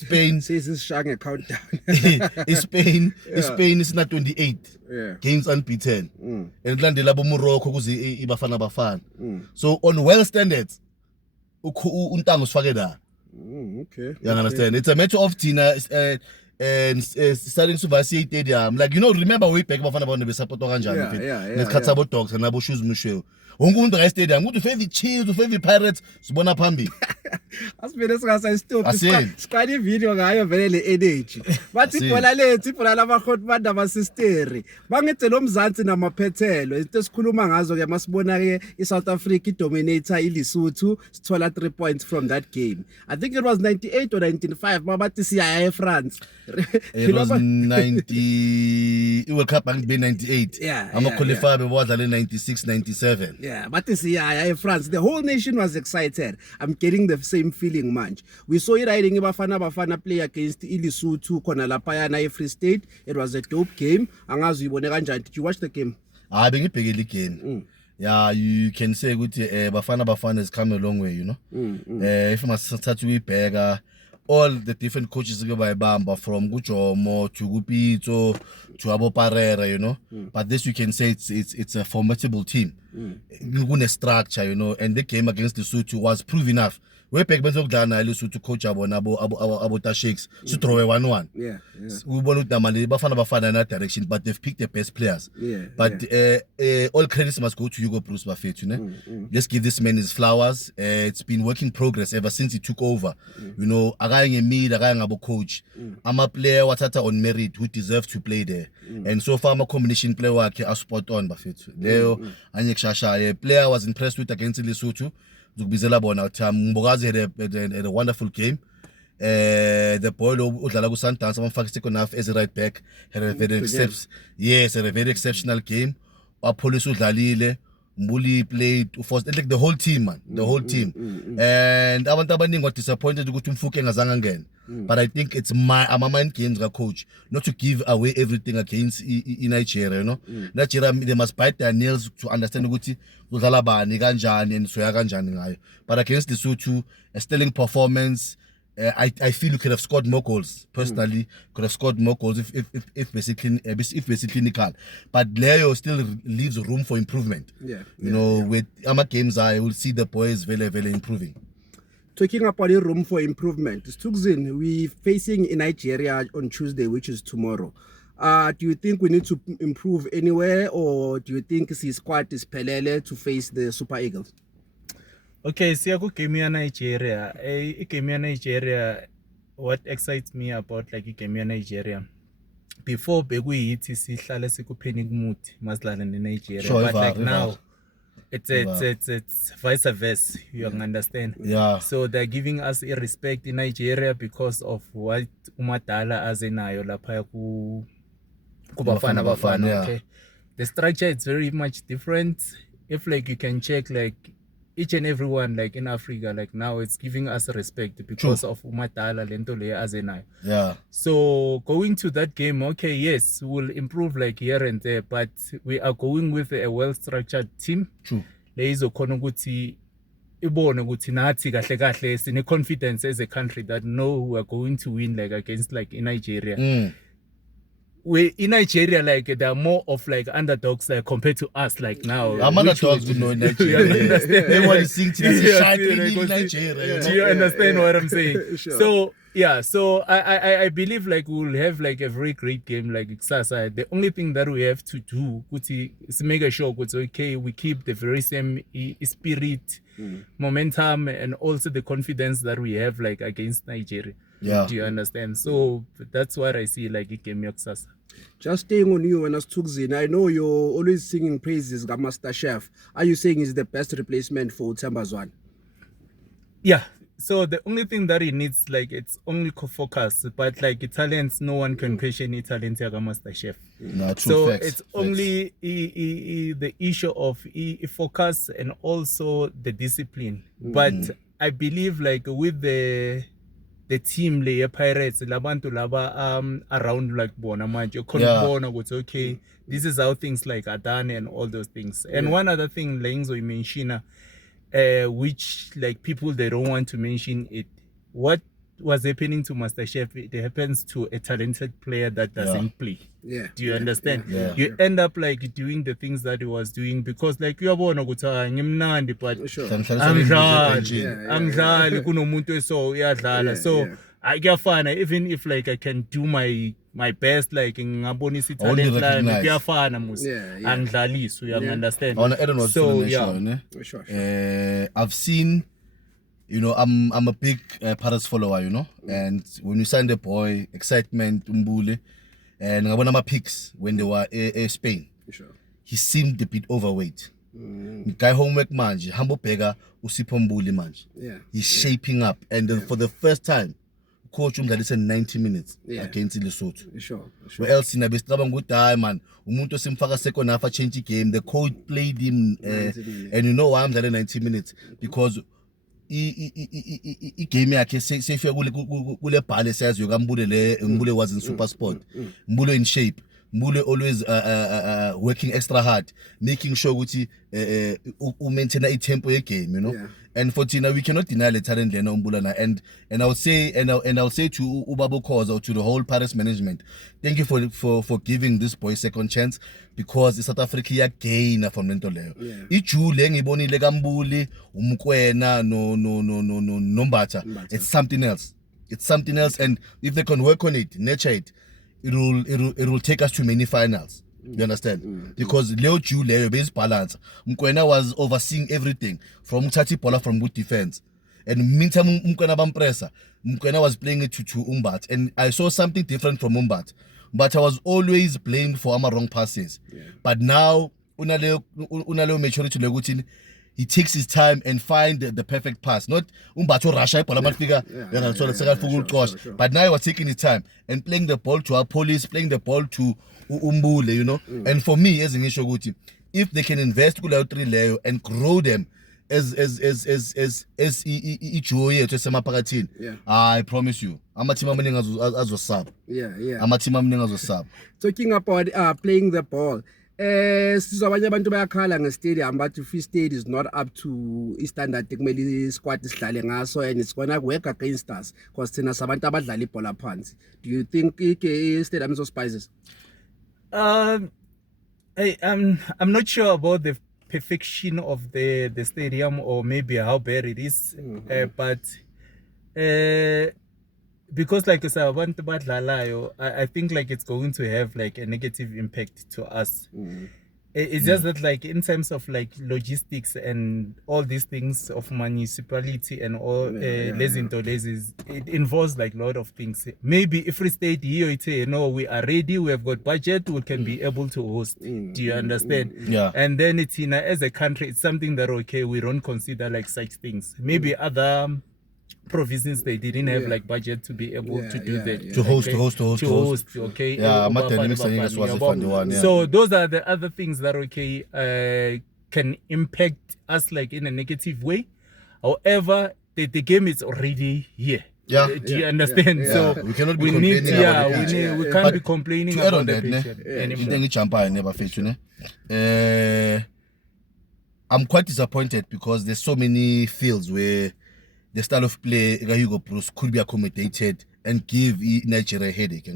Spain says it's showing a countdown. Spain is not 28 games unbeaten. And landela bo Morocco kuze ibafana bafana. So on well standards untango sifake da. Okay. You understand? It's a matter of Tina and starting to Vasi Stadium. Like, remember way back bafana bona be support kanjani. Nesikhatha bo dogs and abo shoes mushew. Wonke umuntu ga stadium uthi favorite Chiefs, favorite Pirates sibona phambili. Asibene singasa stop siqala ivideo ngayo vele le energy. Bathi ibhola lethu ibhola labahot banda basisteri. Bangethe lo Mzansi namaphethelo. Into esikhuluma ngazo ke masibona ke iSouth Africa dominator iLesotho sithola 3 points from that game. I think it was 98 or 95 bathi siya eFrance. It was 90 World Cup bank be 98. Ama qualify bewadlala 96 97. Yeah, bathi siya eFrance. The whole nation was excited. I'm getting the same feeling manje. We saw it riding Bafana play against iLesotho khona lapha yana eFree State. It was a dope game. Angazi uyibone kanjani? Did you watch the game? Bengibhekile again. Yeah, you can say ukuthi Bafana has come a long way, If masathatha uyibheka all the different coaches bayibamba from Gujomo to Gupito to Abo Parera, But this you can say it's a formidable team. Gune structure, and the game against the Lesotho was proof enough. We back when Lesotho coach abo Tashikes to throw a 1-1. We want to Bafana in that direction, but they've picked the best players. But all credits must go to Hugo Bruce Buffett, Let's give this man his flowers. It's been work in progress ever since he took over. Agaying a mid, agaying abo coach. I'm a player watata on merit who deserves to play there. And so far my combination player work are spot on Buffett. Leo Anyek Shasha, a player I was impressed with against Lesotho. Mbokazi had a wonderful game. The boy udlala ku Sundowns amfaka second half as a right back had a very exceptional game. Police udlalile, Mbuli played for like the whole team, man. The whole team. And abantu abaningi were disappointed ukuthi Mfuke ngazange ngene. But I think it's my mind games coach not to give away everything against in Nigeria, Nigeria, they must bite their nails to understand ukuthi udlala bani kanjani and soya kanjani ngayo. But against the Lesotho, a sterling performance. I feel you could have scored more goals. Personally, could have scored more goals if basically clinical. But Leo still leaves room for improvement. With Ama games, I will see the boys very, very improving. Talking about the room for improvement, Stugzin, we're facing in Nigeria on Tuesday, which is tomorrow. Do you think we need to improve anywhere, or do you think his squad is pelele to face the Super Eagles? Okay, so game Nigeria. Game Nigeria, what excites me about like game Nigeria? Before we hit sihlale sikupanic mood maslala in Nigeria, but like now it's vice versa. You understand? Yeah. So they're giving us a respect in Nigeria because of what umadala azenayo lapha ku Bafana. Okay. The structure is very much different. If like you can check like each and everyone like in Africa, like now it's giving us respect because of umadala lento le azenayo. Yeah. So going to that game, okay, yes, we'll improve like here and there, but we are going with a well-structured team. True. Le izokhona ukuthi ibone ukuthi nathi kahle kahle sine confidence as a country that no, we are going to win like against like in Nigeria. We in Nigeria like there are more of like underdogs like compared to us like now. I'm underdogs with no Nigeria. Everyone is singing in Nigeria. Do you understand what I'm saying? Sure. So yeah, so I believe like we'll have like a very great game like Ksasa. The only thing that we have to do is make sure okay, we keep the very same spirit, momentum, and also the confidence that we have like against Nigeria. Yeah. Do you understand? So that's what I see like it came Ksasa. Just staying on you when I Stugzin, I know you're always singing praises of Master Chef. Are you saying he's the best replacement for Tambazwan? Yeah. So the only thing that he needs, like, it's only focus. But like Italians, no one can question Italians as Master Chef. No, true, so facts, it's only the issue of focus and also the discipline. But I believe like with the team le Pirates labantu laba around like bona manje you can bona ukuthi okay, this is how things like are done and all those things. And one other thing Lenzo you mention which like people they don't want to mention it, what was happening to MasterChef, it happens to a talented player that doesn't play. Yeah. Do you understand? Yeah. You end up like doing the things that he was doing because like uyabona ukuthi ngimnandi but Sure. angidlali kunomuntu eso uyadlala. So kuyafana even if like I can do my best like ngabonisa talent lami kuyafana musi angidlalisi you understand. I want to add on what So Sure. I've seen, you know, I'm a big Pirates follower, you know, and when you signed the boy, excitement, Mbule, and I want my picks when they were Spain. Sure. He seemed a bit overweight. Guy homework manje, Hambo Pega, Usipho Mbule manje. Yeah. He's shaping up, and then for the first time, coach umdlalise 90 minutes against Lesotho. Sure. Where else in a best good time, man. Umuntu simfaka second half a change game. The coach played him, and you know why I'm there 90 minutes because game yakhe sefika kule bhale siyaziyo kaMbule le Mbule was in super sport. Mbule in shape. Mbule always working extra hard, making sure ukuthi maintain a tempo game, you know. Yeah. And for Tina, we cannot deny the talent there, Mbulana. And I'll say to Ubabo Cause or to the whole Paris management, thank you for giving this boy second chance because the South Africa gain from Mentoleo. Ichule ngibonile kaMbuli, umkwena no Mbata. It's something else. It's something else, and if they can work on it, nurture it, it will take us to many finals. You understand? Because Leo base balance. Mkwena was overseeing everything from Tati Pola from good defense. And meantime Mkwena Bampresa, Mkwena was playing it to Umbat. And I saw something different from Umbat. But I was always blamed for wrong passes. But now Unaleo maturity Legutin, he takes his time and find the perfect pass. Not Umbato Rasha Polaman figure. But now he was taking his time and playing the ball to our police, playing the ball to Umbule, you know. And for me, as an issue, if they can invest Leo and grow them as Ichoye to Samapagatin, I promise you, I'm a team as a sub. I'm a team as a sub. Talking about playing the ball. Sizabanye abantu bayakhala ngestadium but if stadium is not up to standard kumele squad isidlale ngaso and it's gonna work against us because thina sabantu abadlala ibhola phansi. Do you think stadium is spices? I'm not sure about the perfection of the stadium or maybe how bad it is, but because like I think like it's going to have like a negative impact to us. It's just that like in terms of like logistics and all these things of municipality and all it involves like a lot of things. Maybe if we stayed here, it's say no, we are ready, we have got budget, we can be able to host. Do you understand? Yeah. And then it's as a country, it's something that okay, we don't consider like such things. Maybe other provinces they didn't have like budget to be able to do that. To host. Okay. So those are the other things that okay can impact us like in a negative way. However, the game is already here. Do you understand? So we cannot be complaining. We can't be complaining about the picture anymore. I'm quite disappointed because there's so many fields where the style of play Hugo Bruce could be accommodated and give Nigeria a headache.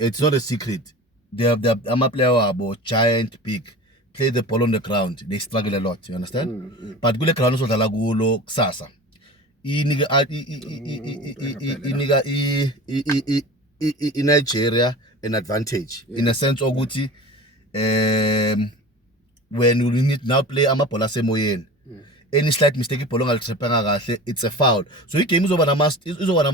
It's not a secret. I'm a player about giant, big, play the ball on the ground. They struggle a lot. You understand? But gule ground so dalagulo kusasa. In Nigeria an advantage in a sense ukuthi when you need now play amabola semoyeni. Any slight mistake it's a foul. So game is over a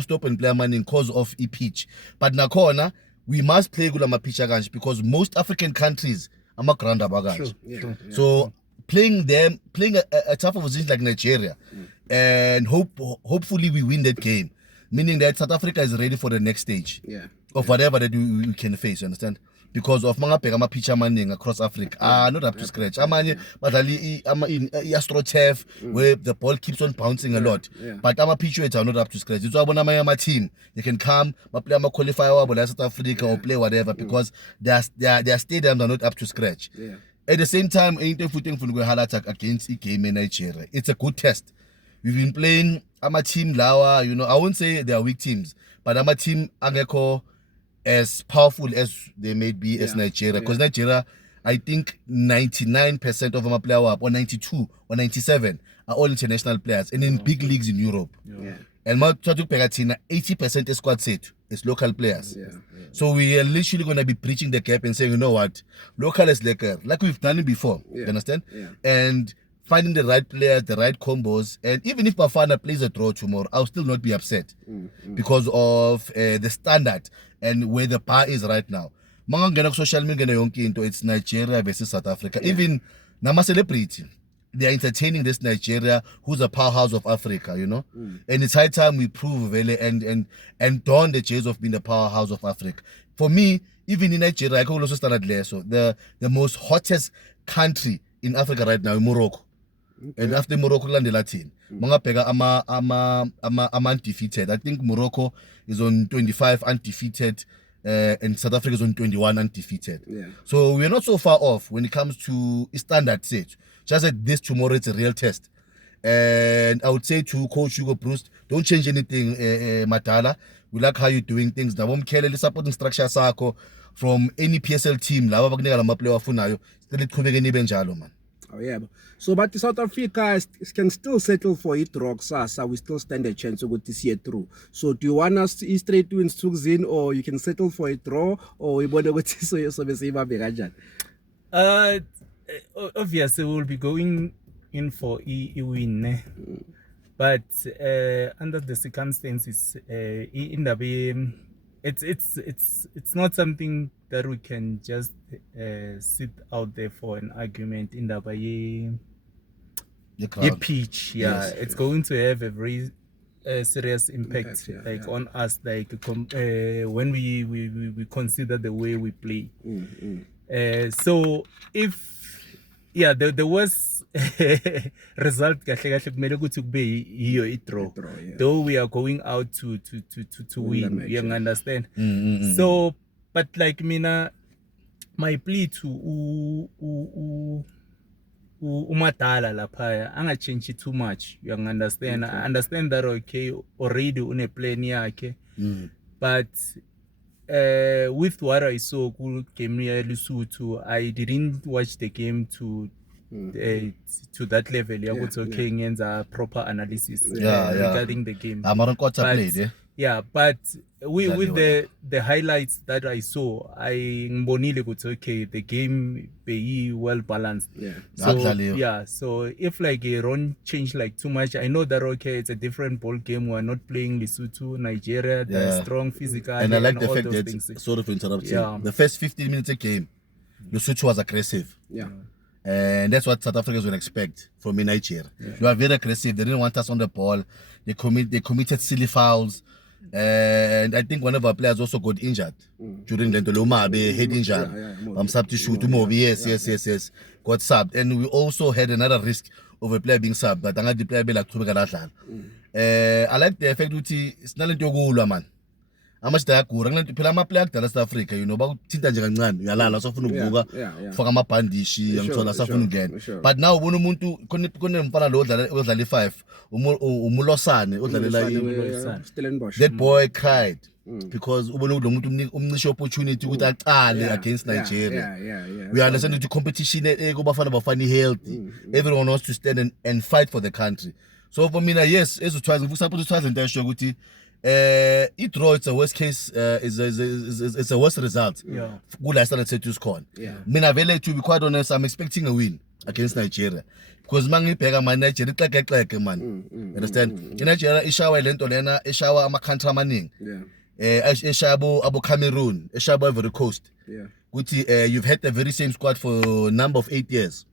stop and play man in cause of a pitch. But na corner we must play good pitch because most African countries are ground bagage. So playing a tough opposition like Nigeria and hopefully we win that game. Meaning that South Africa is ready for the next stage of whatever that we can face, you understand? Because of mga pitcher manning across Africa not up to scratch. Amanye badlali AstroTurf where the ball keeps on bouncing a lot. But pitcher are not up to scratch. It's why my team they can come, play qualifier South Africa or play whatever because their stadiums are not up to scratch. At the same time, against a game in Nigeria. It's a good test. we've been playing ama team lawa, you know, I won't say they are weak teams, but ama team angekho as powerful as they may be as Nigeria, because Nigeria, I think 99% of them player up, or 92 or 97 are all international players and in big leagues in Europe. And my 80% is squad set is local players. So we are literally going to be preaching the gap and saying, you know what, local is like we've done it before. You understand? And finding the right players, the right combos, and even if Bafana plays a draw tomorrow, I'll still not be upset because of the standard and where the bar is right now. Mangangena social media yonke into it's Nigeria versus South Africa. Even nama celebrity, they are entertaining this Nigeria, who's a powerhouse of Africa, you know. And it's high time we prove really and don the chase of being the powerhouse of Africa. For me, even in Nigeria, I can also start there. So the most hottest country in Africa right now is Morocco. And after Morocco, land the Latin. Manga pega ama undefeated. I think Morocco is on 25 undefeated. And South Africa is on 21 undefeated. So we're not so far off when it comes to standard set. Just like this tomorrow, it's a real test. And I would say to Coach Hugo Bruce, don't change anything, Matala. We like how you're doing things. Now, the supporting structure sako from any PSL team. Oh yeah. So but South Africa can still settle for it rock Sasa. We still stand a chance to see it through. So do you want us to straight win in, or you can settle for a draw, or we want to so obviously we'll be going in for a win. But under the circumstances, in the way, it's not something that we can just sit out there for an argument in the way. Pitch, it's going to have a very serious impact, on us, when we consider the way we play. So if the worst result though we are going out to win, you understand? So but like mina, my plea to umatala lapha anga change it too much, you understand? I understand that okay, already on a plan yakhe, but with what I saw game near Lesotho, I didn't watch the game to that level. Okay, and proper analysis regarding the game. But with the highlights that I saw, I mbonile okay, the game be well balanced. So if like a run change like too much, I know that okay, it's a different ball game. We're not playing Lesotho, Nigeria, they're strong physical, and I like the all fact those that things. Sort of interrupting. The first 15 minutes of game, Lesotho was aggressive. And that's what South Africans would expect from Nigeria. They were very aggressive. They didn't want us on the ball. They committed silly fouls. And I think one of our players also got injured during the head injury. Substitute. Yes. Got subbed. And we also had another risk of a player being subbed. But the player be like I like the effect it's not like man. Amashida yakura ngilento ama player akudala South Africa, you know, bakuthinta nje kancane uyalala sofuna ukuvuka faka amabhandishi ngithola safuna ukungena. But now ubona umuntu kunemfana lo odlala i5 umulosane odlalela Stellenbosch. That boy cried because ubona lo muntu umncishe opportunity ukuthi aqale against Nigeria. We understand that the competition kubafana healthy. Everyone wants to stand and fight for the country. So for me yes, as twice if support twice into show ukuthi it draw, it's a worst case, it's a worst result. Good, I started to score. Mina vele, to be quite honest, I'm expecting a win against Nigeria. Because mangi pega man Nigeria like man. Understand? In Nigeria, ishawa lento lena, ishawa ama country maning. Ishabo abo Cameroon, ishabo Ivory Coast. You've had the very same squad for a number of 8 years.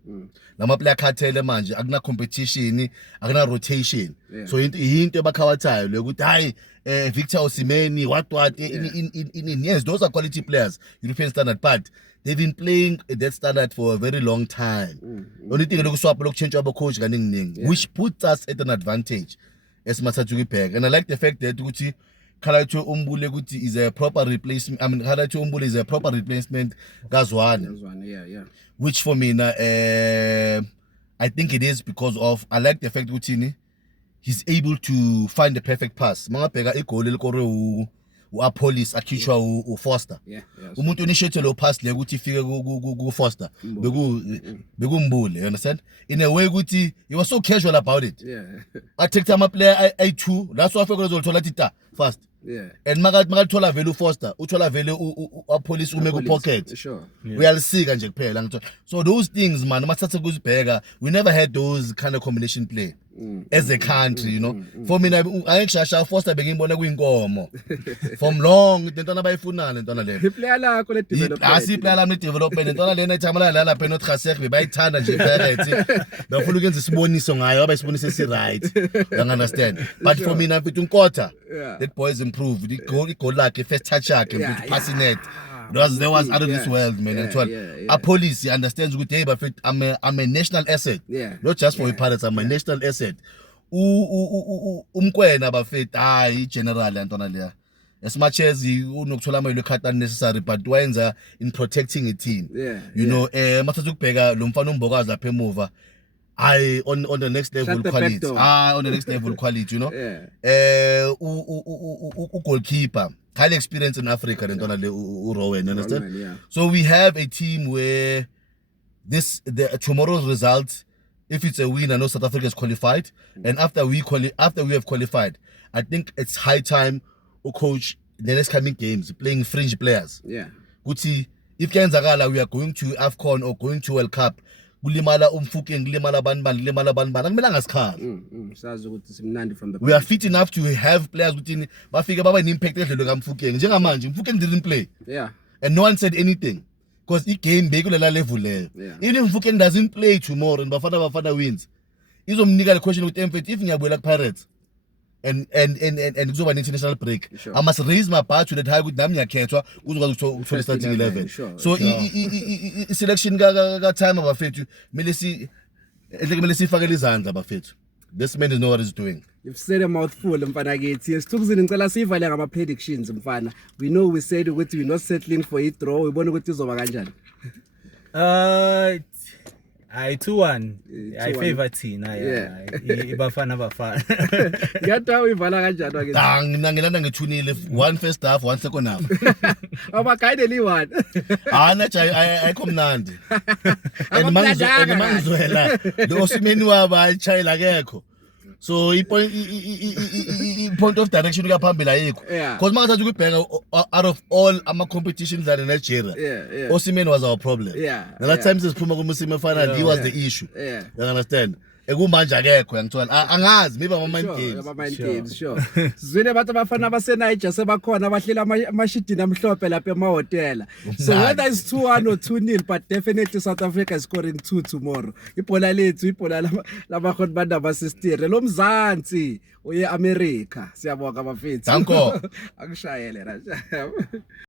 Lama player cartel manje, agna competition, agna rotation. So into bakawatayo lokuthi hayi Victor Osimhen, what in yes, those are quality players, European standard, but they've been playing that standard for a very long time. Only thing look swap look change our coach which puts us at an advantage as Masatsuki Peg. And I like the fact that Kalacho Umbule Guti is a proper replacement. I mean, Kalacho Umbule is a proper replacement. Gazwan. Which for me, I think it is because of I like the fact Gutini. he's able to find the perfect pass. Mangabheka igoli elikore uApolis akhishwa uFoster. Umuntu initiate lo pass le ukuthi ifike kuFoster. Bekumbule, you understand? In a way ukuthi he was so casual about it. I take time player I2, that's why I forgot to tell fast. And makathola vele uFoster, uthola vele uApolis ume ku pocket. Sure. Uyalisika nje kuphela. So those things man, masathatha kuzibheka, we never had those kind of combination play. As a country, you know. For me, I ngishasha Foster bengimbona kuyinkomo. From long intona bayifunana intona le. Iplayer lakho le development. Asiplayer lami development intona lena ithamala la lapha no Trasek bayithanda nje Pirates. Bafuna ukwenza isiboniso ngayo abayisibonise si right. You understand? But for me nafithi unkotha. That boy is improved. The goal lakhe first touch yakhe with passing net. There was out of this world, man. A police, he understands good. Hey, but I'm a national asset. Not just for the Pirates, I'm a national asset. Umkwena bafet general Antonalia. As much as he unokuthola ama look at unnecessary, but wenza in protecting a team. You know, mathathu kubheka lo mfana uMbokazi lapha emuva. On the next level quality. On the next level quality, you know. Goalkeeper. Highly experienced in Africa than Rowan, understand? So we have a team where tomorrow's result, if it's a win, I know South Africa is qualified, and after we have qualified, I think it's high time to coach the next coming games, playing fringe players. Guti, if Kenzagala we are going to AFCON or going to World Cup, kulimala umfukeng kulimala banban akumelanga sikhali sazi ukuthi simnandi from the we are fit enough to have players within bafike baba impact edlelo kaMfukeng njengamanje Mfukeng didn't play and no one said anything because I game bekulela level leyo even if Mfukeng doesn't play tomorrow and bafana wins izomnika le question with Mfethu if ngiyabuyela ku Pirates and kuzoba international break I must raise my bar to that high good nami ngiyakhethwa uzokwazi ukuthola starting 11 so I selection ka time abafethu kumele sifakele izandla abafethu this man is know what he's doing. You've said a mouthful mfana kithi esitukuzini ngicela sivale ngama predictions mfana we know we said ukuthi we not settling for a draw ubona ukuthi izoba kanjani I 2-1 I favor Tina ibafana ngiyatha uyivala kanjani wake mina ngilanda ngithunile one first half one second half abakayideli one nathi ayikho mnandi and mangizwela lo Osimeni waba ayitshayela akekho so point of direction kaphambili ayikho because mangathatha ukubheka out of all ama competitions that in Nigeria Osimeni was our problem the times siphuma ku semi final he was the issue you understand ekumanje akekho yangithola angazi maybe ama mind games sure sizwile abantu abafana baseNiger sebakhona abahlela amashidini amhlophe lapha emahotela so whether it's 2-1 or 2-0 but definitely South Africa is scoring 2 tomorrow ibhola lethu ibhola labakhona banda basisitire lo mzansi uye America siyabonga bafethu danko akushayele raja